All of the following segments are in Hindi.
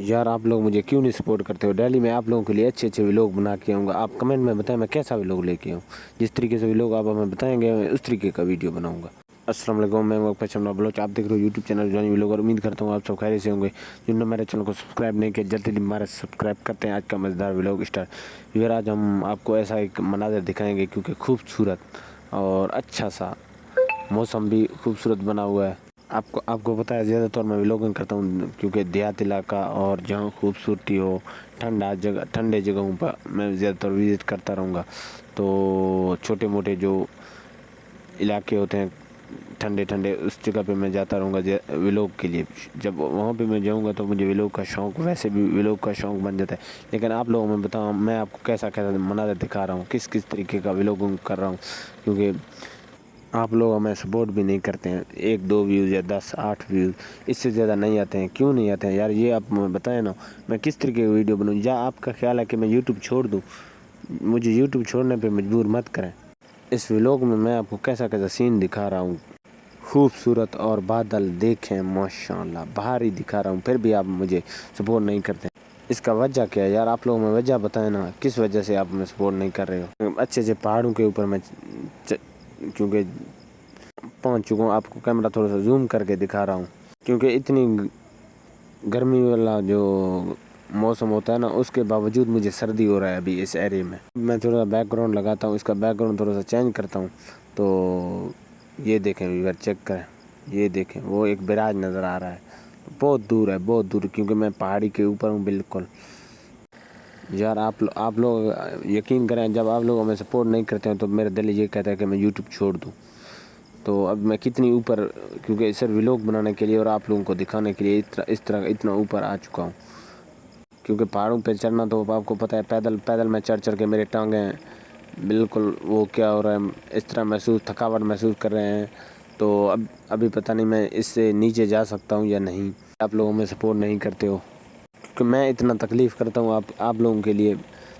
यार आप लोग मुझे क्यों नहीं सपोर्ट करते हो? डेली मैं आप लोगों के लिए अच्छे अच्छे व्लॉग बना के आऊँगा। आप कमेंट में बताएं मैं कैसा व्लॉग लेके आऊँ। जिस तरीके से व्लॉग आप हमें बताएंगे मैं उस तरीके का वीडियो बनाऊँगा। अस्सलाम वालेकुम, मैं वक्त बलोच, आप देख रहे हो यूट्यूब चैनल जानी व्लॉग और उम्मीद करता हूँ आप सब खैरियत से होंगे। जिन्होंने मेरे चैनल को सब्सक्राइब नहीं किया जल्दी हमारे सब्सक्राइब करते हैं। आज का मज़ेदार व्लॉग स्टार्ट। यार आज हम आपको ऐसा एक मनाज़र दिखाएँगे क्योंकि खूबसूरत और अच्छा सा मौसम भी खूबसूरत बना हुआ है। आपको पता है ज़्यादातर मैं व्लॉगिंग करता हूँ क्योंकि देहात इलाका और जहाँ खूबसूरती हो ठंडे जगहों पर मैं ज़्यादातर विज़िट करता रहूँगा। तो छोटे मोटे जो इलाके होते हैं ठंडे ठंडे उस जगह पे मैं जाता रहूँगा व्लॉग के लिए। जब वहाँ पे मैं जाऊँगा तो मुझे व्लॉग का शौक़, वैसे भी व्लॉग का शौक़ बन जाता है। लेकिन आप लोगों में बताऊँ मैं आपको कैसा कैसा मनाज़र दिखा रहा हूँ, किस किस तरीके का व्लॉगिंग कर रहा हूँ, क्योंकि आप लोग हमें सपोर्ट भी नहीं करते हैं। 1-2 व्यूज़ या 10-8 व्यूज़, इससे ज़्यादा नहीं आते हैं। क्यों नहीं आते हैं यार, ये आप बताएं ना। मैं किस तरीके की वीडियो बनूँ? या आपका ख्याल है कि मैं यूट्यूब छोड़ दूँ? मुझे यूट्यूब छोड़ने पे मजबूर मत करें। इस व्लॉग में मैं आपको कैसा कैसा सीन दिखा रहा हूँ, खूबसूरत और बादल देखें माशाल्लाह भारी दिखा रहा हूँ, फिर भी आप मुझे सपोर्ट नहीं करते। इसका वजह क्या है यार? आप लोग हमें वजह बताएं ना, किस वजह से आप हमें सपोर्ट नहीं कर रहे हो? अच्छे अच्छे पहाड़ों के ऊपर मैं क्योंकि पहुंच चुका हूँ। आपको कैमरा थोड़ा सा जूम करके दिखा रहा हूँ क्योंकि इतनी गर्मी वाला जो मौसम होता है ना, उसके बावजूद मुझे सर्दी हो रहा है अभी इस एरिया में। मैं थोड़ा बैकग्राउंड लगाता हूँ, इसका बैकग्राउंड थोड़ा सा चेंज करता हूँ। तो ये देखें व्यूअर, चेक करें, ये देखें वो एक बैराज नज़र आ रहा है। बहुत दूर है, बहुत दूर, क्योंकि मैं पहाड़ी के ऊपर हूँ बिल्कुल। यार आप लोग यकीन करें, जब आप लोग हमें सपोर्ट नहीं करते हैं तो मेरा दिल ये कहता है कि मैं यूट्यूब छोड़ दूँ। तो अब मैं कितनी ऊपर, क्योंकि सिर्फ व्लॉग बनाने के लिए और आप लोगों को दिखाने के लिए इस तरह इतना ऊपर आ चुका हूँ। क्योंकि पहाड़ों पे चढ़ना तो आपको पता है, पैदल पैदल मैं चढ़ के मेरे टांगें बिल्कुल वो क्या हो रहा है, इस तरह थकावट महसूस कर रहे हैं। तो अब अभी पता नहीं मैं इससे नीचे जा सकता हूँ या नहीं। आप लोगों में सपोर्ट नहीं करते हो क्योंकि मैं इतना तकलीफ़ करता हूँ आप लोगों के लिए।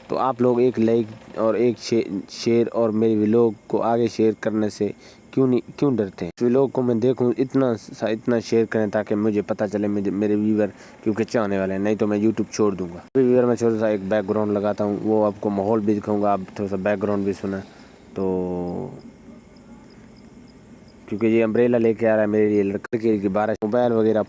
तो आप लोग एक लाइक और एक शेयर और मेरे व्लॉग को आगे शेयर करने से क्यों डरते हैं? इस व्लॉग को मैं देखूं, इतना शेयर करें ताकि मुझे पता चले मेरे व्यूअर क्योंकि चाहने वाले हैं, नहीं तो मैं यूट्यूब छोड़ दूंगा। व्यूअर मैं छोटा सा एक बैकग्राउंड लगाता हूँ, वो आपको माहौल भी दिखाऊंगा, आप थोड़ा सा बैकग्राउंड भी सुना। तो क्योंकि ये अम्ब्रेला लेके आ रहा है मेरे लिए लड़के की बारिश, मोबाइल वगैरह